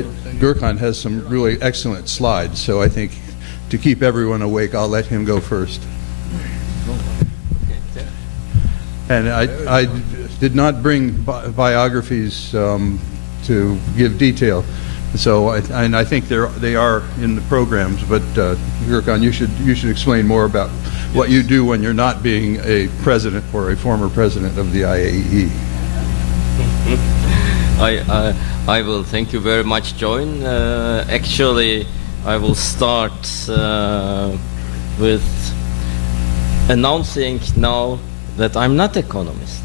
Gürkan has some really excellent slides, so I think to keep everyone awake, I'll let him go first. And I did not bring biographies to give detail, so I think they are in the programs. But Gürkan, you should explain more about what you do when you're not being a president or a former president of the IAEE. I will. Thank you very much, John. Actually, I will start with announcing now that I'm not an economist.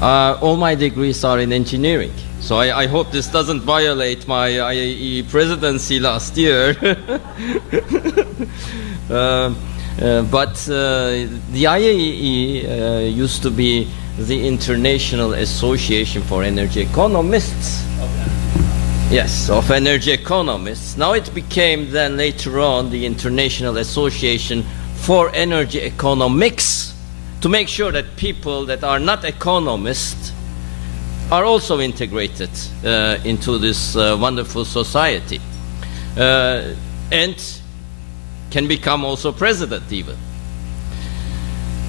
All my degrees are in engineering. So I hope this doesn't violate my IAEE presidency last year. But the IAEE used to be the International Association for Energy Economists. Yes, of energy economists. Now it became then later on the International Association for Energy Economics, to make sure that people that are not economists are also integrated into this wonderful society and can become also president even.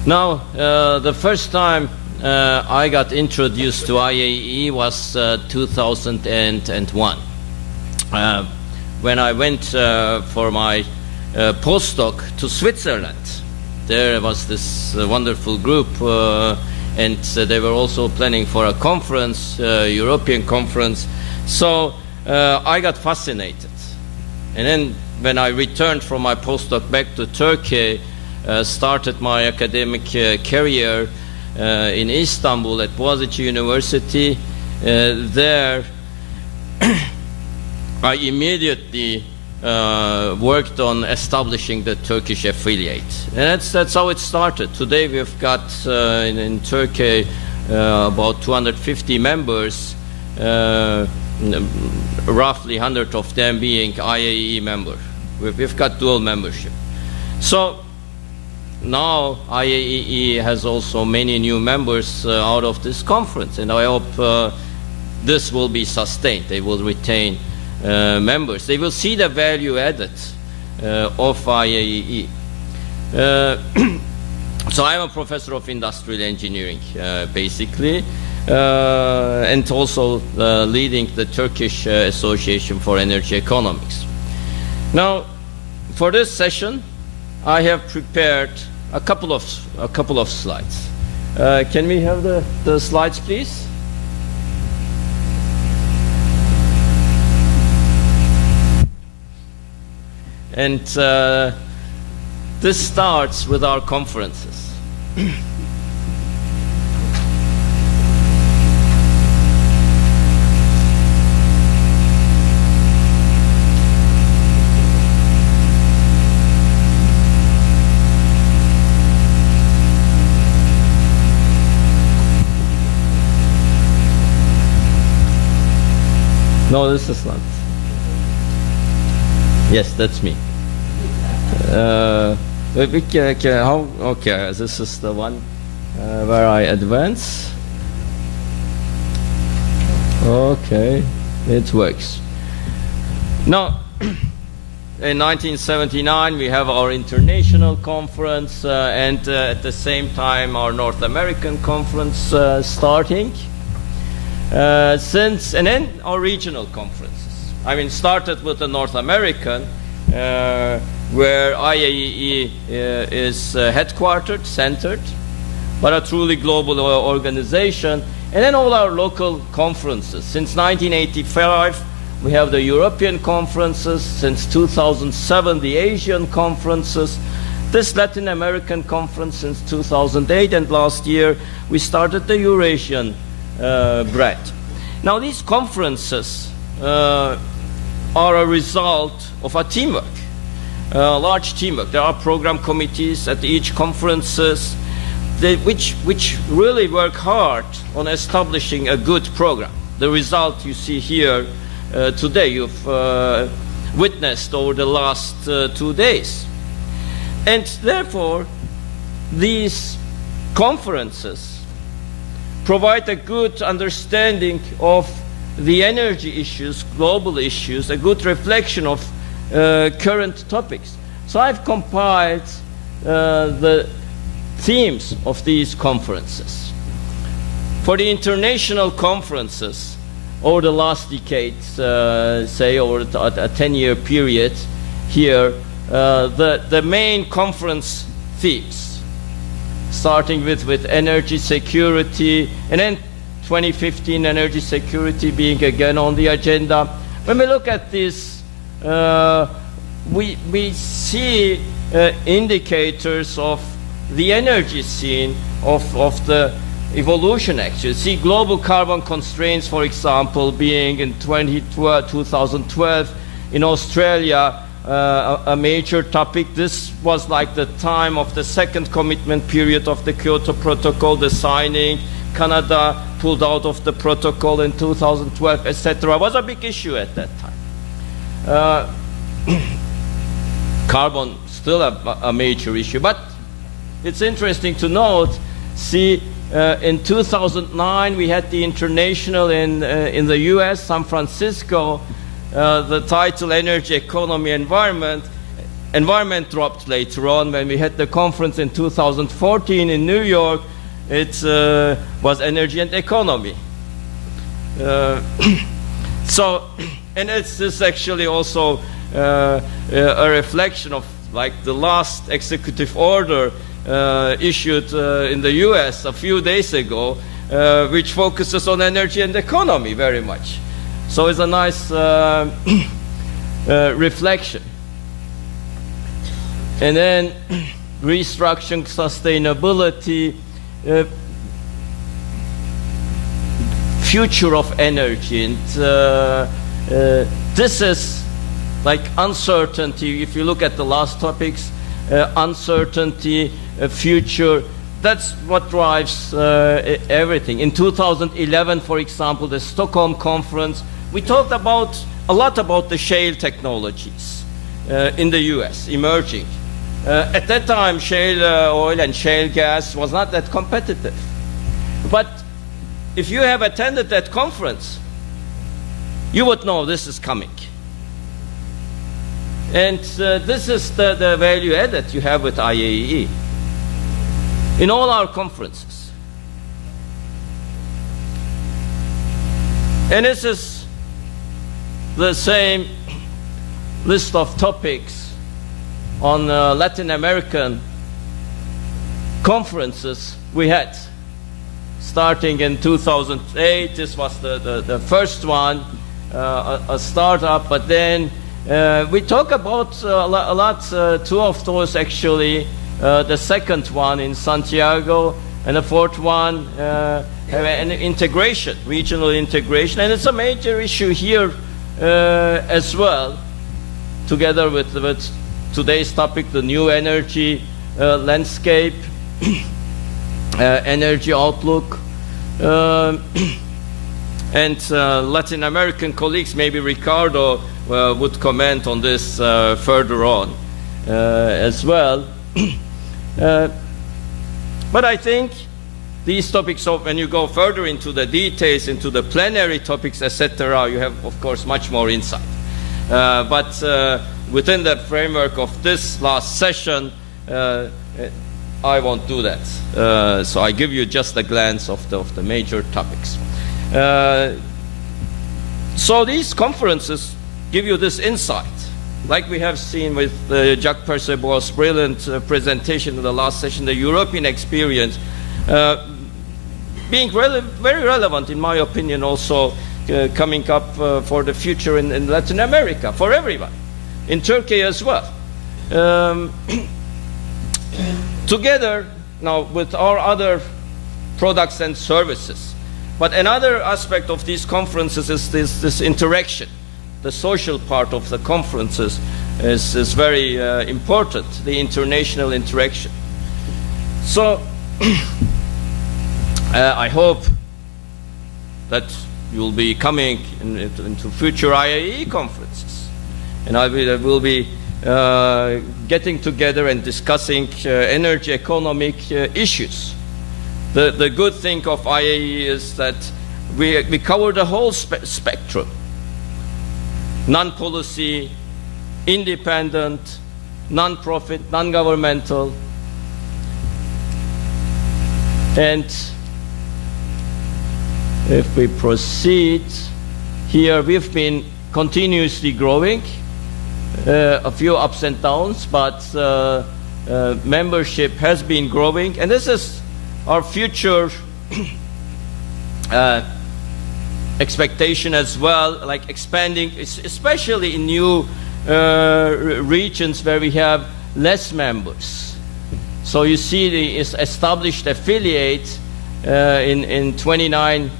Now, the first time I got introduced to IAEE was 2001 when I went for my postdoc to Switzerland. There was this wonderful group and they were also planning for a conference, European conference. So I got fascinated. And then when I returned from my postdoc back to Turkey, started my academic career in Istanbul at Boğaziçi University. There I immediately worked on establishing the Turkish affiliate. And that's how it started. Today we've got in Turkey about 250 members, roughly 100 of them being IAEE members. We've got dual membership. So now IAEE has also many new members out of this conference, and I hope this will be sustained. They will retain members. They will see the value added of IAEE. So I'm a professor of industrial engineering, basically, and also leading the Turkish Association for Energy Economics. Now, for this session, I have prepared a couple of slides. Can we have the slides, please? And this starts with our conferences. No, this is not. Yes, that's me. Okay, this is the one where I advance. Okay, it works. Now, in 1979, we have our international conference, and at the same time, our North American conference starting. And then our regional conferences. I mean, started with the North American, where IAEE is headquartered, centered, but a truly global organization. And then all our local conferences. Since 1985, we have the European conferences. Since 2007, the Asian conferences. This Latin American conference since 2008, and last year we started the Eurasian bread. Now these conferences are a result of a teamwork, a large teamwork. There are program committees at each conferences which really work hard on establishing a good program. The result you see here today, you've witnessed over the last 2 days. And therefore, these conferences provide a good understanding of the energy issues, global issues, a good reflection of current topics. So I've compiled the themes of these conferences. For the international conferences over the last decades, say over a 10-year period here, the main conference themes, starting with energy security, and then 2015 energy security being again on the agenda. When we look at this, we see indicators of the energy scene of the evolution actually. See global carbon constraints, for example, being in 2012 in Australia, a major topic. This was like the time of the second commitment period of the Kyoto Protocol, the signing. Canada pulled out of the protocol in 2012, etc. was a big issue at that time. Carbon still a major issue, but it's interesting to note, see, in 2009 we had the international in the US, San Francisco, the title Energy, Economy, Environment. Environment dropped later on. When we had the conference in 2014 in New York, it was Energy and Economy. So, and it's actually also a reflection of like the last executive order issued in the US a few days ago, which focuses on energy and economy very much. So it's a nice reflection. And then restructuring sustainability, future of energy, and this is like uncertainty. If you look at the last topics, uncertainty, future, that's what drives everything. In 2011, for example, the Stockholm conference, we talked a lot about the shale technologies in the US emerging. At that time, shale oil and shale gas was not that competitive. But if you have attended that conference, you would know this is coming. And this is the value add that you have with IAEE. In all our conferences. And this is the same list of topics on Latin American conferences we had. Starting in 2008, this was the first one, a startup, but then we talk about a lot, two of those actually, the second one in Santiago, and the fourth one, an integration, regional integration, and it's a major issue here as well, together with today's topic, the new energy landscape, energy outlook, and Latin American colleagues, maybe Ricardo would comment on this further on as well. But I think these topics, when you go further into the details, into the plenary topics, etc., you have, of course, much more insight. But within the framework of this last session, I won't do that. So I give you just a glance of the major topics. So these conferences give you this insight, like we have seen with Jacques Percebois' brilliant presentation in the last session, the European experience, being very relevant, in my opinion, also coming up for the future in Latin America, for everyone, in Turkey as well. Together, now, with our other products and services. But another aspect of these conferences is this interaction. The social part of the conferences is very important, the international interaction. So, I hope that you'll be coming into future IAEE conferences. And I will be getting together and discussing energy economic issues. The good thing of IAEE is that we cover the whole spectrum. Non-policy, independent, non-profit, non-governmental. And if we proceed, here we've been continuously growing, a few ups and downs, but membership has been growing, and this is our future expectation as well, like expanding, especially in new regions where we have less members. So you see the established affiliate in 29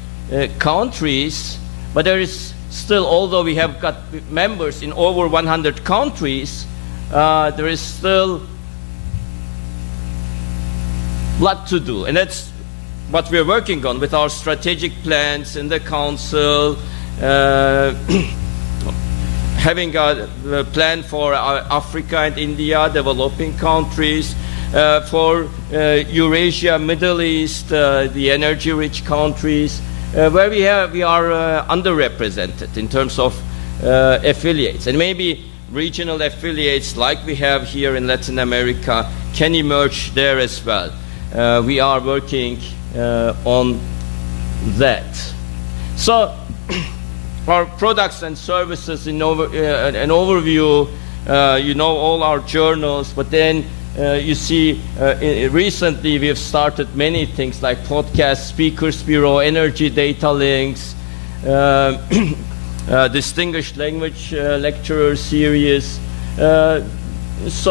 countries, but there is still, although we have got members in over 100 countries, there is still a lot to do. And that's what we're working on with our strategic plans in the council, having a plan for Africa and India, developing countries, for Eurasia, Middle East, the energy-rich countries, where we are underrepresented in terms of affiliates. And maybe regional affiliates like we have here in Latin America can emerge there as well. We are working on that. So our products and services, an overview, you know all our journals, but then you see recently we have started many things like podcasts, speakers bureau, energy data links, distinguished language lecturer series. So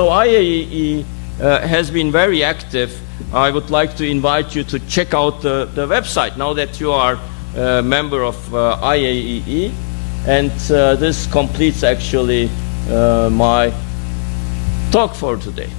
IAEE has been very active. I would like to invite you to check out the website now that you are a member of IAEE. And this completes actually my talk for today.